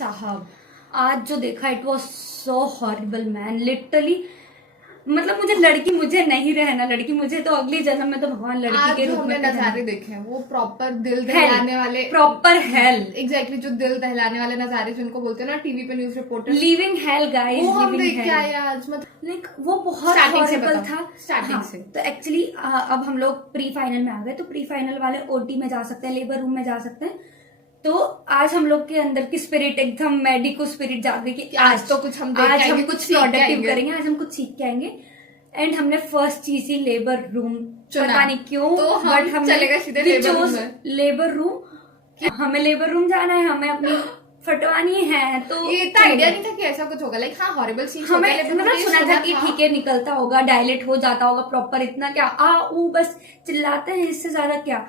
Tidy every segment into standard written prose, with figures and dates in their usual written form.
साहब, आज जो देखा it was so horrible man, literally. मतलब मुझे लड़की मुझे नहीं रहना, लड़की मुझे तो अगली जन्म में तो भगवान लड़की के आज रूप हमने में नजारे देखे हैं वो प्रॉपर दिल दहलाने वाले, प्रॉपर हेल, एग्जैक्टली जो दिल दहलाने वाले नजारे जिनको बोलते हैं ना टीवी पे news reporter, living hello guys, वो हम देख के आए आज। मतलब लाइक वो बहुत Starting से हॉरिबल बताओ, था starting से। तो एक्चुअली अब हम लोग प्री फाइनल में आ गए, तो प्री फाइनल वाले ओटी में जा सकते हैं, लेबर रूम में जा सकते हैं। तो आज हम लोग के अंदर की स्पिरिट एकदम मेडिको स्पिरिट जाग गई कि आज तो कुछ हम देख के आज हम आएंगे, कुछ सीख के प्रोडक्टिव आएंगे। करेंगे, आज हम कुछ सीख के आएंगे। एंड हमने फर्स्ट चीज ही लेबर रूम चुना। पता नहीं क्यों, तो हम बट हम चले गए सीधे लेबर रूम में। लेबर रूम, हमें लेबर रूम जाना है, हमें अपनी फटवानी है। तो ये इतना आइडिया नहीं था कि ऐसा कुछ होगा। लाइक हाँ हॉरिबल सीन हमें मतलब सुना था कि ठीक है निकलता होगा, डायलेट हो जाता होगा प्रॉपर, इतना क्या बस चिल्लाते हैं, इससे ज्यादा क्या।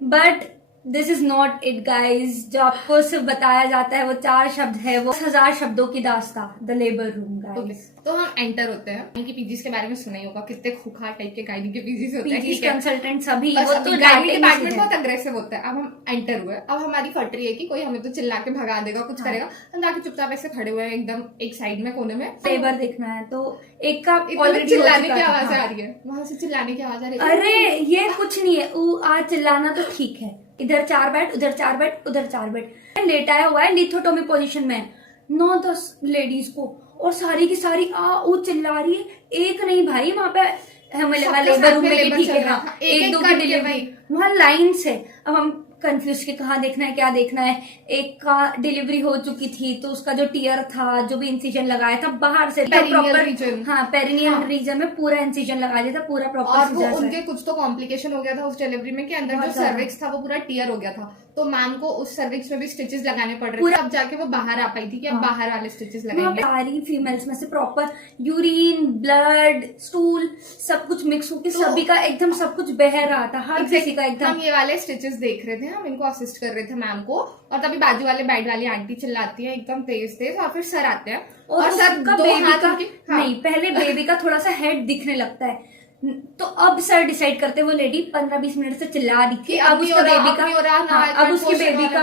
But this is not it guys, जो आपको सिर्फ बताया जाता है वो 4 शब्द है, वो 1000 शब्दों की दास्तां, द लेबर रूम गाइज। तो हम एंटर होते हैं, इनकी पीजीज के बारे में सुना ही होगा, कितने खुखार टाइप के गाइनी के पीजीज होते हैं, पीजीज कंसल्टेंट सभी, वो तो गाइनी डिपार्टमेंट बहुत है। अग्रेसिव होता है। अब हम एंटर हुए, अब हमारी फट रही है कि कोई हमें तो चिल्ला के भगा देगा, कुछ करेगा। हम जाके चुपचाप ऐसे खड़े हुए हैं एकदम एक साइड में कोने में, लेबर देखना है। तो एक का ऑलरेडी चिल्लाने की आवाज आ रही है, वहां से चिल्लाने की आवाज आ रही है। अरे ये कुछ नहीं है, आज चिल्लाना तो ठीक है, इधर 4 बेड, उधर 4 बेड, उधर 4 बेड, लेटाया हुआ है लिथोटोमी पोजीशन में 9-10 लेडीज को, और सारी की सारी चिल्ला रही है। एक नहीं भाई, वहां पे हमें लगा लेबर रूम में ठीक है, हाँ, एक दो की डिलीवरी वहां लाइन से। अब हम कंफ्यूज के कहाँ देखना है, क्या देखना है। एक का डिलीवरी हो चुकी थी, तो उसका जो टीयर था, जो भी इंसिजन लगाया था बाहर से, पेरिनियल हाँ पेरिनियल रीजन में पूरा इंसिजन लगा दिया था, पूरा प्रॉपर। और वो उनके कुछ तो कॉम्प्लिकेशन हो गया था उस डिलीवरी में, कि अंदर जो सर्विक्स था वो पूरा टीयर हो गया था, तो मैम को उस सर्विक्स में भी स्टिचेस लगाने पड़ रहे थे। अब जाके वो बाहर आ पाई थी कि अब बाहर वाले स्टिचेस लगाएंगे। सारी फीमेल्स में से प्रॉपर यूरिन, ब्लड, स्टूल सब कुछ मिक्स होकर सभी का एकदम सब कुछ बह रहा था, हर किसी का एकदम। हम ये वाले स्टिचेस देख रहे थे, हम इनको असिस्ट कर रहे थे मैम को, और तभी बाजू वाले बेड वाली आंटी चिल्लाती है एकदम तेज तेज, और फिर सर आते हैं और सर का बेबी का नहीं, पहले बेबी का थोड़ा सा हेड दिखने लगता है। तो अब सर डिसाइड करते, वो लेडी 15-20 मिनट से चिल्ला रही थी, अब उसके बेबी का अब उसके बेबी का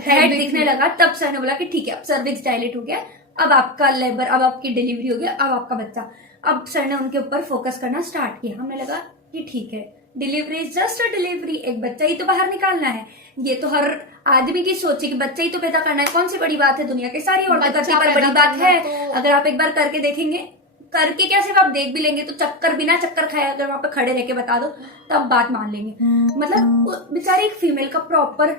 हेड दिखने लगा, तब सर ने बोला कि ठीक है अब सर्विक्स डायलेट हो गया, अब आपका लेबर, अब आपकी डिलीवरी हो गया, अब आपका बच्चा। अब सर ने उनके ऊपर फोकस करना स्टार्ट किया। हमें लगा कि ठीक है, delivery is just a delivery, एक बच्चा ही तो बाहर निकालना है। ये तो हर आदमी की सोच है कि बच्चा ही तो पैदा करना है, कौन सी बड़ी बात है, दुनिया के सारी औरतें करती पर बड़ी बात है। अगर आप एक बार करके देखेंगे, करके क्या सिर्फ आप देख भी लेंगे, तो चक्कर बिना चक्कर खाए अगर वहां पे खड़े रह के बता दो तब बात मान लेंगे। मतलब बेचारी एक फीमेल का प्रॉपर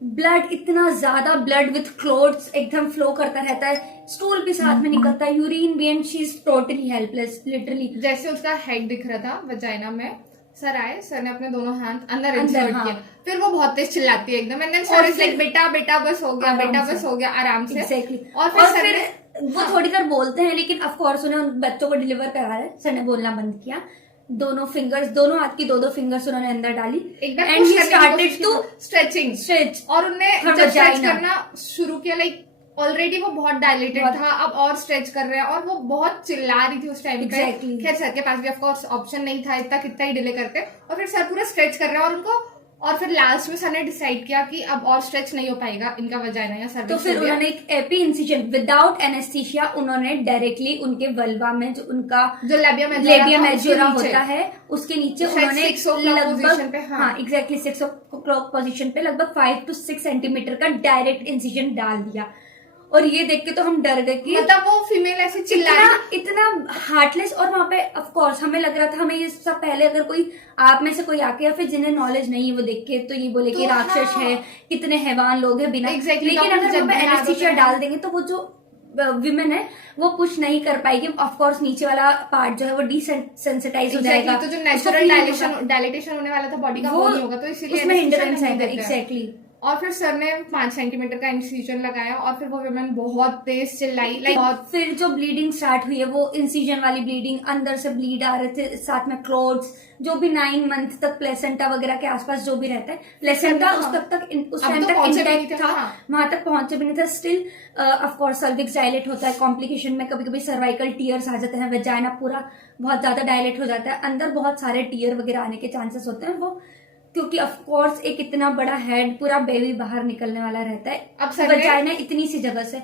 ब्लड, इतना ज्यादा ब्लड विथ क्लोथ्स एकदम फ्लो करता रहता है, स्टूल भी साथ में निकलता है, यूरिन भी, and she is totally helpless literally. जैसे उसका हेड दिख रहा था वजाइना में, सर आए, सर ने अपने दोनों हाथ अंदर इंसर्ट किया, फिर वो बहुत तेज चिल्लाती है एकदम, and then sir is like बेटा बेटा बस हो गया, बेटा बस हो गया, आराम से। एग्जैक्टली। और फिर वो थोड़ी देर बोलते हैं, लेकिन ऑफ कोर्स उन्हें उन बच्चों को डिलीवर करा है, सर ने बोलना बंद किया। दोनों फिंगर्स, दोनों हाथ की 2-2 फिंगर्स उन्होंने अंदर डाली, and he started to stretch, और उनने जब स्ट्रेच करना शुरू किया, लाइक ऑलरेडी वो बहुत डायलेटेड था, अब और स्ट्रेच कर रहे हैं, और वो बहुत चिल्ला रही थी उस टाइम पे। खैर सर के पास भी ऑफ कोर्स ऑप्शन नहीं था, इतना कितना ही डिले करते, और फिर सर पूरा स्ट्रेच कर रहे हैं और उनको, और फिर लास्ट में सर ने डिसाइड किया कि अब और स्ट्रेच नहीं हो पाएगा इनका वजाइना या सर्विक्स। तो फिर उन्होंने एक एपी इंसिजन विदाउट एनेस्थीसिया, उन्होंने डायरेक्टली उनके वल्वा में जो उनका जो लेबिया मेजोरा होता है उसके नीचे उन्होंने लगभग, हाँ एग्जैक्टली 6 o'clock पोजीशन पे लगभग 5 to 6 सेंटीमीटर का डायरेक्ट इंसिजन डाल दिया। और ये देख के तो हम डर गए कि मतलब वो फीमेल ऐसे चिल्ला इतना हार्टलेस। और वहां पे ऑफ कोर्स हमें लग रहा था, हमें ये सब पहले अगर कोई आप में से कोई आके या फिर जिन्हें नॉलेज नहीं है वो देख के तो ये बोले कि राक्षस है, कितने हैवान लोग हैं बिना। लेकिन अगर हम एनेस्थीसिया डाल देंगे तो वो जो विमेन है वो पुश नहीं कर पाएगी। ऑफ कोर्स नीचे वाला पार्ट जो है वो डिसेंसिटाइज हो जाएगा, तो जो नेचुरल डायलेटेशन होने वाला था बॉडी का वो नहीं होगा, तो इसीलिए उसमें हिंड्रेंस आएगा। एग्जैक्टली। और फिर सर ने 5 सेंटीमीटर का इंसिजन लगाया, और फिर वो विमेन बहुत तेज चिल्लाई, लाइक फिर जो ब्लीडिंग स्टार्ट हुई है वो इंसिजन वाली ब्लीडिंग, अंदर से ब्लीड आ रहे थे, साथ में क्लोथ्स, जो भी 9 मंथ तक प्लेसेंटा वगैरह के आसपास जो भी रहता है, प्लेसेंटा उस टाइम तक इंटैक्ट था, वहां तक पहुंचे भी नहीं था। Still of course cervix dilate होता है, कॉम्प्लिकेशन में कभी कभी सर्वाइकल टीयर्स आ जाते हैं, वजाइना पूरा बहुत ज्यादा डायलेट हो जाता है, अंदर बहुत सारे टीयर वगैरह आने के चांसेस होते हैं। वो क्योंकि ऑफ कोर्स एक इतना बड़ा हेड, पूरा बेबी बाहर निकलने वाला रहता है, अब सर वजाइना इतनी सी जगह से,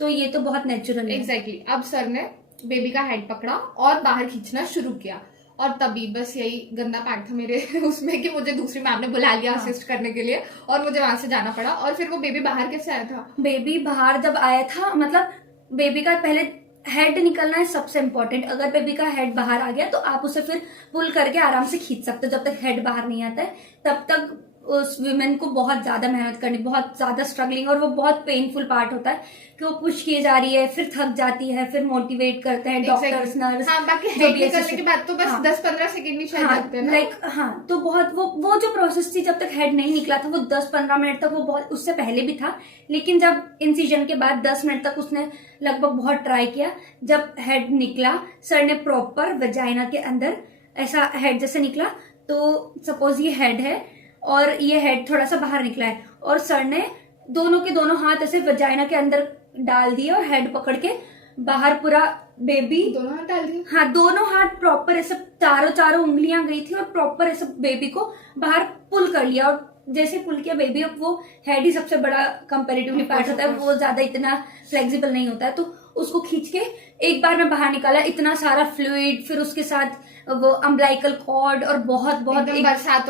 तो ये तो बहुत नेचुरल है। एग्जैक्टली। अब सर ने बेबी का हेड पकड़ा और बाहर खींचना शुरू किया, और तभी बस यही गंदा पार्ट था मेरे उसमें कि मुझे दूसरी मैम ने बुला लिया असिस्ट करने के लिए, और मुझे वहां से जाना पड़ा। और फिर वो बेबी बाहर कैसे आया था? बेबी बाहर जब आया था, मतलब बेबी का पहले हेड निकलना है सबसे इम्पोर्टेंट। अगर बेबी का हेड बाहर आ गया तो आप उसे फिर पुल करके आराम से खींच सकते हो। जब तक हेड बाहर नहीं आता है तब तक उस विमेन को बहुत ज्यादा मेहनत करनी, बहुत ज्यादा स्ट्रगलिंग, और वो बहुत पेनफुल पार्ट होता है कि वो पुश किए जा रही है, फिर थक जाती है, फिर मोटिवेट करते हैं डॉक्टर्स, नर्स। हाँ, बाकी हेड निकलने के बाद तो बस 10-15 सेकंड ही शायद लगते हैं ना। लाइक हाँ, तो बहुत वो जो प्रोसेस थी, जब तक हेड नहीं निकला था वो 10-15 मिनट तक, वो बहुत, उससे पहले भी था, लेकिन जब इंसिजन के बाद 10 मिनट तक उसने लगभग बहुत ट्राई किया। जब हेड निकला, सर ने प्रॉपर वजाइना के अंदर ऐसा हेड जैसे निकला, तो सपोज ये हेड है और ये हेड थोड़ा सा बाहर निकला है, और सर ने दोनों के दोनों हाथ ऐसे वजाइना के अंदर डाल दिए और हेड पकड़ के बाहर पूरा बेबी, दोनों हाथ डाल दिए। हाँ, दोनों हाथ प्रॉपर ऐसे चारों उंगलियां गई थी और प्रॉपर ऐसे बेबी को बाहर पुल कर लिया। और जैसे पुल किया बेबी, अब वो हेड ही सबसे बड़ा कंपेरेटिवली पार्ट होता है, वो ज्यादा इतना फ्लेक्सिबल नहीं होता है, तो उसको खींच के एक बार में बाहर निकाला, इतना सारा फ्लूइड, फिर उसके साथ वो अम्बलाइकल कॉर्ड, और बहुत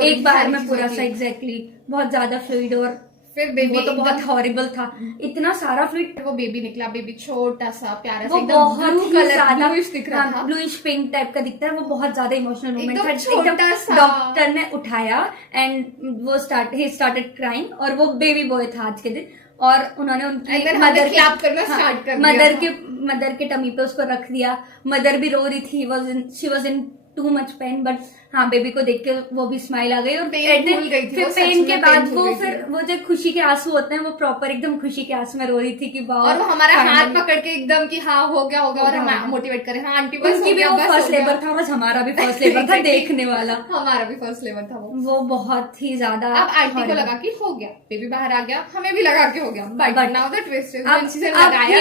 एक बार में पूरा सा, एग्जैक्टली, बहुत ज्यादा फ्लूइड, और फिर बेबी वो तो बहुत हॉरिबल था, इतना सारा फ्लूइड। वो बेबी निकला, बेबी छोटा सा प्यारा सा, वो बहुत ही ज्यादा ब्लूइश दिख रहा था, ब्लूइश पिंक टाइप का दिखता है, वो बहुत ज्यादा इमोशनल मोमेंट था। छोटा सा डॉक्टर ने उठाया एंड वो स्टार्टेड क्राइंग, और वो बेबी बॉय था आज के दिन, और उन्होंने उनकी मदर के टमी पे उसको रख दिया। मदर भी रो रही थी, she was in too much pain, but हाँ, बेबी को देख के वो भी स्माइल आ गई, और फिर पेन के बाद वो फिर वो जो खुशी के आंसू होते हैं, वो प्रॉपर एकदम खुशी के आंसू में रो रही थी कि वाह, और वो हमारा हाथ पकड़ के एकदम कि हाँ हो गया, और हम मोटिवेट करें, हाँ आंटी बस उनकी भी वो फर्स्ट लेबर था, बस हमारा भी फर्स्ट लेबर था देखने वाला, हमारा भी फर्स्ट लेबर था वो बहुत ही ज्यादा। अब आंटी को लगा कि हो गया, बेबी बाहर आ गया, हमें भी लगा के हो गया, but now the twist is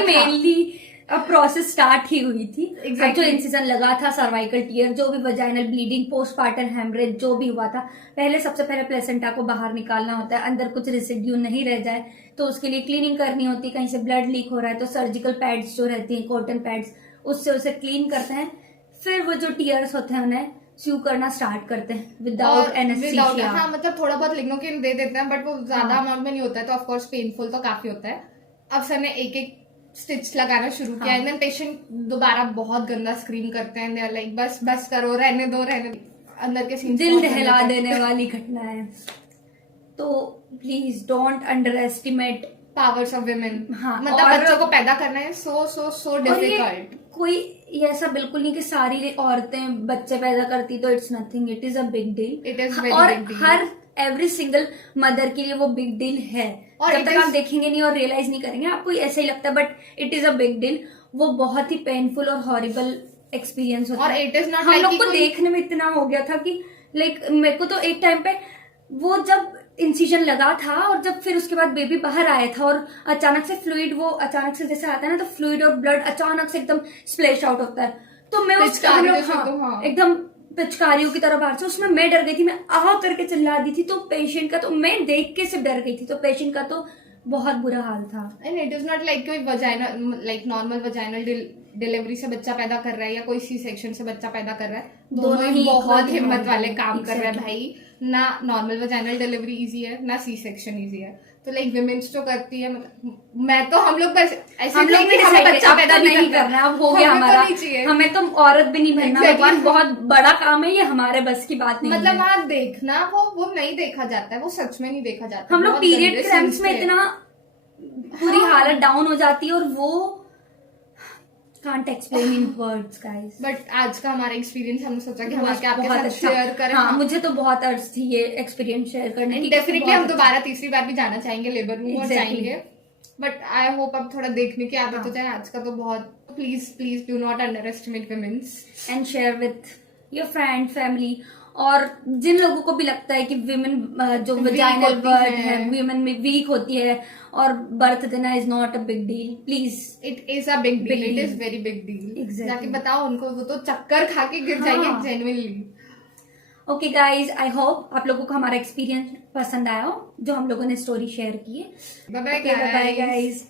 mainly अब प्रोसेस स्टार्ट ही हुई थी। अब जो इंसिजन लगा था, सर्वाइकल टियर, जो भी वजाइनल ब्लीडिंग, पोस्टपार्टम हेमरेज जो भी हुआ था, सबसे पहले प्लेसेंटा को बाहर निकालना होता है, अंदर कुछ रेसिड्यू नहीं रह जाए, तो उसके लिए क्लीनिंग करनी होती है। कहीं से ब्लड लीक हो रहा है तो सर्जिकल पैड्स जो रहती हैं, कॉटन पैड्स, उससे उसे क्लीन करते हैं। फिर वो जो टीयर्स होते हैं उन्हें स्यू करना स्टार्ट करते हैं विदाउट एनेस्थीसिया। हाँ, मतलब थोड़ा बहुत लिग्नोकेन दे देते हैं, बट वो ज्यादा अमाउंट में नहीं होता है, तो ऑफकोर्स पेनफुल तो काफी होता है। अब सर ने एक स्टिच लगाना शुरू किया, एंड देन पेशेंट दोबारा बहुत गंदा स्क्रीम करते हैं, दे आर लाइक बस करो, रहने दो। अंदर के सीन दिल दहला देने वाली घटना है, तो please don't under estimate powers of women. हाँ, मतलब बच्चों को पैदा करना है सो डिफिकल्ट। कोई ऐसा बिल्कुल नहीं कि सारी औरतें बच्चे पैदा करती तो it's nothing, it is a big deal. It is और हर एवरी सिंगल मदर के लिए वो बिग डील है, और जब तक आप देखेंगे नहीं और रियलाइज नहीं करेंगे आपको ऐसा ही लगता है, but it is a big deal. वो बहुत ही पेनफुल और हॉरिबल एक्सपीरियंस होता है, और इट इज नॉट, हम लोग को देखने में इतना हो गया था कि लाइक मेरे को तो एक टाइम पे वो जब इंसिजन लगा था और जब फिर उसके बाद बेबी बाहर आया था और अचानक से फ्लूइड, वो अचानक से जैसे आता है ना, तो फ्लूइड और ब्लड अचानक से एकदम स्प्लैश आउट होता है, तो मैं उस एकदम पिचकारियों की तरह बाहर से, उसमें मैं डर गई थी, मैं आ करके चिल्ला दी थी, तो पेशेंट का तो मैं देख के सिर्फ डर गई थी, तो पेशेंट का तो बहुत बुरा हाल था। And it is not like कोई vaginal, like normal vaginal delivery से बच्चा पैदा कर रहा है या कोई सी सेक्शन से बच्चा पैदा कर रहा है, दोनों ही बहुत हिम्मत वाले काम कर रहे हैं भाई। ना नॉर्मल वजाइनल डिलीवरी इजी है, ना सी सेक्शन इजी है, तो लाइक विमेन्स जो करती है, मतलब मैं तो, हम लोग बस ऐसे हम लोग हमें बच्चा पैदा नहीं करना, अब हो गया हमारा, हमें तो औरत भी नहीं बनना, भगवान बहुत बड़ा काम है ये, हमारे बस की बात नहीं। मतलब वहाँ देखना वो नहीं देखा जाता है, वो सच में नहीं देखा जाता। हम लोग पीरियड क्रैम्प्स में इतना पूरी हालत डाउन हो जाती है, और वो can't explain in words guys। But आज का हमारा एक्सपीरियंस, हमने सोचा कि हम आपके साथ शेयर करें। हाँ, मुझे तो बहुत अर्ज थी ये एक्सपीरियंस शेयर करने की। डेफिनेटली हम दोबारा तीसरी बार भी जाना चाहेंगे लेबर रूम और जाएंगे, बट आई होप अब थोड़ा देखने की आदत हो जाए। आज का तो बहुत, please do not under estimate women's, and share with your friend, family, और जिन लोगों को भी लगता है कि विमेन जो वजाइनल बर्थ है, विमेन में वीक होती है और बर्थ देना is not a big deal, please, it is a big deal, it is very big deal. जाके बताओ उनको, वो तो चक्कर खा के गिर जाएंगे genuinely. Okay guys, I hope आप लोगों को हमारा एक्सपीरियंस पसंद आया हो जो हम लोगों ने स्टोरी शेयर की है। Bye bye guys.